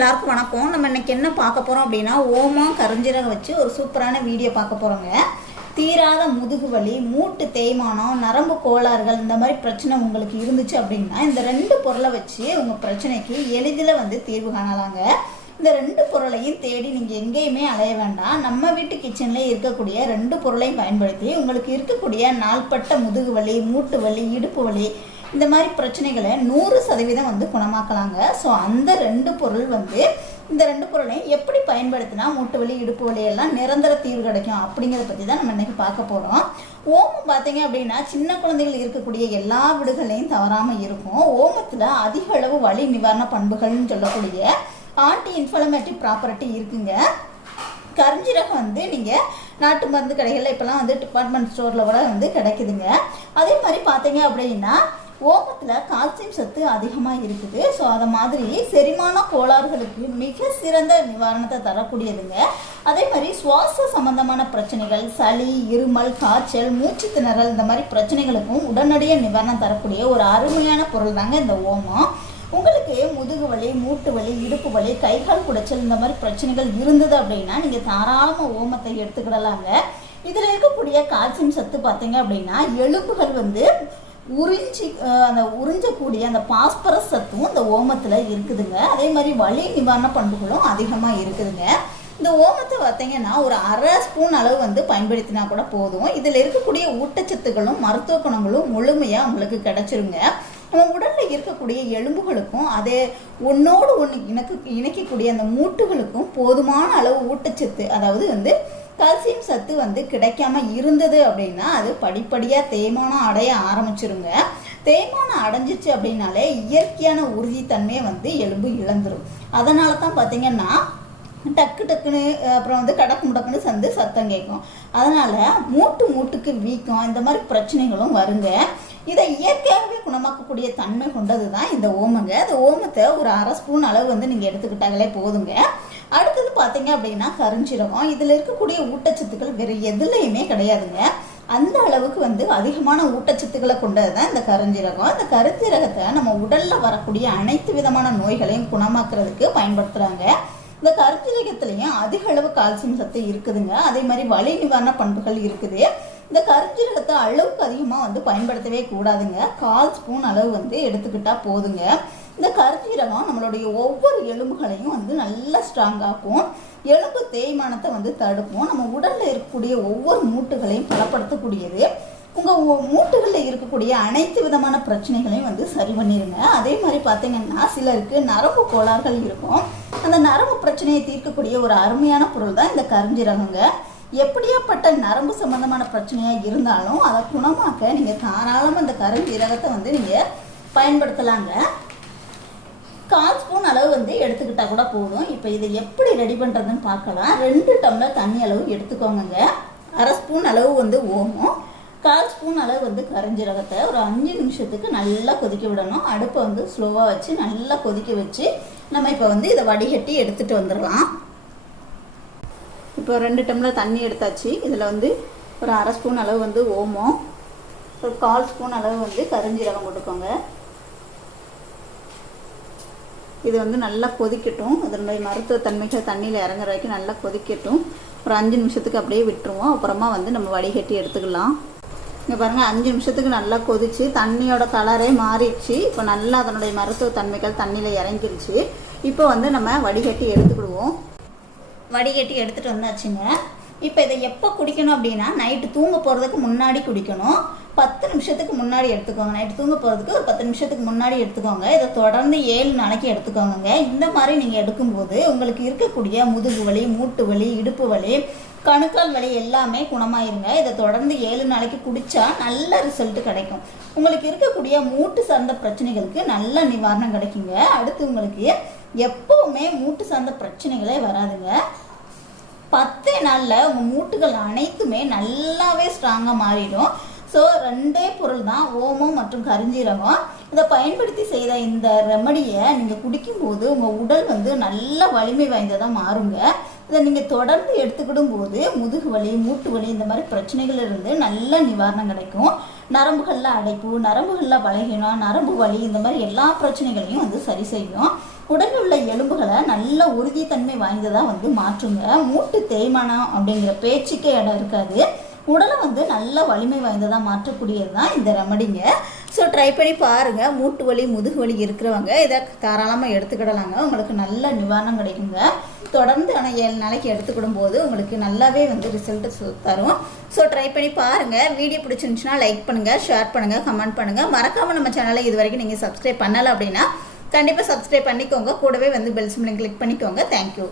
எல்லாருக்கும் வணக்கம். நம்ம இன்னைக்கு என்ன பார்க்க போகிறோம் அப்படின்னா ஓமம் கருஞ்சீரகம் வச்சு ஒரு சூப்பரான வீடியோ பார்க்க போகிறோங்க தீராத முதுகு வலி மூட்டு தேய்மானம் நரம்பு கோளாறுகள் இந்த மாதிரி பிரச்சனை உங்களுக்கு இருந்துச்சு அப்படின்னா இந்த ரெண்டு பொருளை வச்சு உங்கள் பிரச்சனைக்கு எளிதில் வந்து தீர்வு காணலாங்க. இந்த ரெண்டு பொருளையும் தேடி நீங்கள் எங்கேயுமே அலைய வேண்டாம். நம்ம வீட்டு கிச்சன்லேயே இருக்கக்கூடிய ரெண்டு பொருளையும் பயன்படுத்தி உங்களுக்கு இருக்கக்கூடிய நாள்பட்ட முதுகு வலி மூட்டு வலி இடுப்பு வலி இந்த மாதிரி பிரச்சனைகளை நூறு சதவீதம் வந்து குணமாக்கலாங்க. ஸோ அந்த ரெண்டு பொருள் வந்து இந்த ரெண்டு பொருளையும் எப்படி பயன்படுத்தினா மூட்டு வலி இடுப்பு வலி எல்லாம் நிரந்தர தீர்வு கிடைக்கும் அப்படிங்கிறத பற்றி தான் நம்ம இன்றைக்கி பார்க்க போகிறோம் ஓமம் பார்த்தீங்க அப்படின்னா சின்ன குழந்தைகள் இருக்கக்கூடிய எல்லா வீடுகளையும் தவறாமல் இருக்கும். ஓமத்தில் அதிக அளவு வலி நிவாரண பண்புகள்னு சொல்லக்கூடிய ஆன்டி இன்ஃப்ளமேட்டிவ் ப்ராப்பர்ட்டி இருக்குங்க. கரிஞ்சீரகம் வந்து நீங்கள் நாட்டு மருந்து கடைகளில் இப்போலாம் வந்து டிபார்ட்மெண்ட் ஸ்டோரில் கூட வந்து கிடைக்குதுங்க. அதே மாதிரி பார்த்தீங்க அப்படின்னா ஓமத்தில் கால்சியம் சத்து அதிகமாக இருக்குது. ஸோ அதை மாதிரி செரிமான கோளாறுகளுக்கு மிக சிறந்த நிவாரணத்தை தரக்கூடியதுங்க. அதே மாதிரி சுவாச சம்பந்தமான பிரச்சனைகள் சளி இருமல் காய்ச்சல் மூச்சு திணறல் இந்த மாதிரி பிரச்சனைகளுக்கும் உடனடியாக நிவாரணம் தரக்கூடிய ஒரு அருமையான பொருள் தாங்க இந்த ஓமம். உங்களுக்கு முதுகு வலி மூட்டு வலி இடுப்பு வலி கை கால் குடைச்சல் இந்த மாதிரி பிரச்சனைகள் இருந்தது அப்படின்னா நீங்கள் தாராளமாக ஓமத்தை எடுத்துக்கிடலாங்க. இதில் இருக்கக்கூடிய கால்சியம் சத்து பார்த்தீங்க அப்படின்னா எலும்புகள் வந்து உறிஞ்சி அந்த உறிஞ்சக்கூடிய அந்த பாஸ்பரஸ் சத்தும் இந்த ஓமத்தில் இருக்குதுங்க. அதே மாதிரி வலி நிவாரண பண்புகளும் அதிகமாக இருக்குதுங்க. இந்த ஓமத்தை பார்த்தீங்கன்னா ஒரு அரை ஸ்பூன் அளவு வந்து பயன்படுத்தினா கூட போதும். இதில் இருக்கக்கூடிய ஊட்டச்சத்துக்களும் மருத்துவ குணங்களும் முழுமையாக உங்களுக்கு கிடைச்சிருங்க. நம்ம உடலில் இருக்கக்கூடிய எலும்புகளுக்கும் அதே ஒன்றோடு ஒன்று இணக்கு இணைக்கக்கூடிய அந்த மூட்டுகளுக்கும் போதுமான அளவு ஊட்டச்சத்து அதாவது வந்து கால்சியம் சத்து வந்து கிடைக்காம இருந்தது அப்படின்னா அது படிப்படியாக தேய்மானம் அடைய ஆரம்பிச்சிருங்க. தேய்மானம் அடைஞ்சிச்சு அப்படின்னாலே இயற்கையான உறுதித்தன்மையை வந்து எலும்பு இழந்துடும் அதனால தான் பார்த்தீங்கன்னா டக்கு டக்குன்னு அப்புறம் வந்து கடக்கு முடக்குன்னு சந்து சத்தம் கேட்கும். அதனால மூட்டு மூட்டுக்கு வீக்கம் இந்த மாதிரி பிரச்சனைகளும் வருங்க. இதை இயற்கையாகவே குணமாக்கக்கூடிய தன்மை கொண்டது தான் இந்த ஓமங்க. இந்த ஓமத்தை ஒரு அரை ஸ்பூன் அளவு வந்து நீங்கள் எடுத்துக்கிட்டாங்களே போதுங்க. அடுத்தது பார்த்தீங்க அப்படின்னா கருஞ்சீரகம். இதில் இருக்கக்கூடிய ஊட்டச்சத்துக்கள் வேறு எதுலேயுமே கிடையாதுங்க. அந்த அளவுக்கு வந்து அதிகமான ஊட்டச்சத்துக்களை கொண்டது தான் இந்த கருஞ்சீரகம். இந்த கருஞ்சீரகத்தை நம்ம உடலில் வரக்கூடிய அனைத்து விதமான நோய்களையும் குணமாக்குறதுக்கு பயன்படுத்துகிறாங்க இந்த கருஞ்சீரகத்துலேயும் அதிக அளவு கால்சியம் சத்து இருக்குதுங்க. அதே மாதிரி வலி நிவாரண பண்புகள் இருக்குது. இந்த கருஞ்சீரகத்தை அளவுக்கு அதிகமாக வந்து பயன்படுத்தவே கூடாதுங்க. கால் ஸ்பூன் அளவு வந்து எடுத்துக்கிட்டால் போதுங்க. இந்த கருஞ்சீரகம் நம்மளுடைய ஒவ்வொரு எலும்புகளையும் வந்து நல்லா ஸ்ட்ராங்காக்கும் எலும்பு தேய்மானத்தை வந்து தடுக்கும். நம்ம உடலில் இருக்கக்கூடிய ஒவ்வொரு மூட்டுகளையும் பலப்படுத்தக்கூடியது. உங்கள் மூட்டுகளில் இருக்கக்கூடிய அனைத்து விதமான பிரச்சனைகளையும் வந்து சரி பண்ணிடுங்க அதே மாதிரி பார்த்தீங்கன்னா சிலருக்கு நரம்பு கோளாறுகள் இருக்கும். அந்த நரம்பு பிரச்சனையை தீர்க்கக்கூடிய ஒரு அருமையான பொருள் தான் இந்த கருஞ்சீரகங்க. எப்படியாப்பட்ட நரம்பு சம்பந்தமான பிரச்சனையாக இருந்தாலும் அதை குணமாக்க நீங்கள் தாராளமாக இந்த கருஞ்சீரகத்தை வந்து நீங்கள் பயன்படுத்தலாங்க. கால் ஸ்பூன் அளவு வந்து எடுத்துக்கிட்டா கூட போதும். இப்போ இதை எப்படி ரெடி பண்ணுறதுன்னு பார்க்கலாம். ரெண்டு டம்ளர் தண்ணி அளவு எடுத்துக்கோங்க அரை ஸ்பூன் அளவு வந்து ஓமம். கால் ஸ்பூன் அளவு வந்து கரிஞ்சீரகத்தை ஒரு அஞ்சு நிமிஷத்துக்கு நல்லா கொதிக்க விடணும். அடுப்பை வந்து ஸ்லோவாக வச்சு நல்லா கொதிக்க வச்சு நம்ம இப்போ வந்து இதை வடிகட்டி எடுத்துகிட்டு வந்துடலாம். இப்போ ரெண்டு டம்ளர் தண்ணி எடுத்தாச்சு. இதில் வந்து ஒரு அரை ஸ்பூன் அளவு வந்து ஓமம். ஒரு கால் ஸ்பூன் அளவு வந்து கரிஞ்சீரகம் போட்டுக்கோங்க. இது வந்து நல்லா கொதிக்கட்டும். அதனுடைய மருத்துவ தன்மைகள் தண்ணியில் இறங்குற வரைக்கும் நல்லா கொதிக்கட்டும். ஒரு அஞ்சு நிமிஷத்துக்கு அப்படியே விட்டுருவோம். அப்புறமா வந்து நம்ம வடிகட்டி எடுத்துக்கலாம். இங்கே பாருங்கள் அஞ்சு நிமிஷத்துக்கு நல்லா கொதிச்சு தண்ணியோட கலரே மாறிடுச்சு. இப்போ நல்லா அதனுடைய மருத்துவ தன்மைகள் தண்ணியில் இறங்கிருச்சு. இப்போ வந்து நம்ம வடிகட்டி எடுத்துக்கிடுவோம். வடிகட்டி எடுத்துகிட்டு வந்தாச்சுங்க. இப்போ இதை எப்போ குடிக்கணும் அப்படின்னா நைட்டு தூங்க போகிறதுக்கு முன்னாடி குடிக்கணும். பத்து நிமிஷத்துக்கு முன்னாடி எடுத்துக்கோங்க. நைட்டு தூங்க போகிறதுக்கு ஒரு பத்து நிமிஷத்துக்கு முன்னாடி எடுத்துக்கோங்க. இதை தொடர்ந்து ஏழு நாளைக்கு எடுத்துக்கோங்க. இந்த மாதிரி நீங்கள் எடுக்கும்போது உங்களுக்கு இருக்கக்கூடிய முதுகு வலி மூட்டு வலி இடுப்பு வலி கணுக்கால் வலி எல்லாமே குணமாயிருங்க. இதை தொடர்ந்து ஏழு நாளைக்கு குடிச்சா நல்ல ரிசல்ட் கிடைக்கும். உங்களுக்கு இருக்கக்கூடிய மூட்டு சார்ந்த பிரச்சனைகளுக்கு நல்ல நிவாரணம் கிடைக்குங்க. அடுத்து உங்களுக்கு எப்பவுமே மூட்டு சார்ந்த பிரச்சனைகளே வராதுங்க. பத்தே நாளில் உங்கள் மூட்டுகள் அனைத்துமே நல்லாவே ஸ்ட்ராங்காக மாறிடும். ஸோ ரெண்டே பொருள் தான் ஓமம் மற்றும் கரிஞ்சீரகம். இதை பயன்படுத்தி செய்த இந்த ரெமடியை நீங்கள் குடிக்கும்போது உங்கள் உடல் வந்து நல்ல வலிமை வாய்ந்ததாக மாறுங்க. இதை நீங்கள் தொடர்ந்து எடுத்துக்கிடும் போது முதுகு வலி மூட்டு வலி இந்த மாதிரி பிரச்சனைகள் இருந்து நல்ல நிவாரணம் கிடைக்கும். நரம்புகளில் அடைப்பு நரம்புகளில் பலகீனம் நரம்பு வலி இந்த மாதிரி எல்லா பிரச்சனைகளையும் வந்து சரி செய்யும். உடலில் உள்ள எலும்புகளை நல்ல உறுதித்தன்மை வாய்ந்ததாக வந்து மாற்றுங்க. மூட்டு தேய்மானம் அப்படிங்கிற பேச்சுக்கே இடம் இருக்காது. உடலை வந்து நல்ல வலிமை வாய்ந்ததாக மாற்றக்கூடியது தான் இந்த ரெமடிங்க ஸோ ட்ரை பண்ணி பாருங்கள் மூட்டு வலி முதுகு வலி இருக்கிறவங்க இதை தாராளமாக எடுத்துக்கிடலாங்க. உங்களுக்கு நல்ல நிவாரணம் கிடைக்குங்க. தொடர்ந்து ஆனால் ஏழு நாளைக்கு எடுத்துக்கிடும் போது உங்களுக்கு நல்லாவே வந்து ரிசல்ட்டு தரும். ஸோ ட்ரை பண்ணி பாருங்கள் வீடியோ பிடிச்சிருந்துச்சுன்னா லைக் பண்ணுங்கள் ஷேர் பண்ணுங்கள் கமெண்ட் பண்ணுங்கள் மறக்காமல் நம்ம சேனலை இது வரைக்கும் நீங்கள் சப்ஸ்கிரைப் பண்ணலை அப்படின்னா கண்டிப்பாக சப்ஸ்கிரைப் பண்ணிக்கோங்க. கூடவே வந்து பெல் சிம்லிங் கிளிக் பண்ணிக்கோங்க. Thank you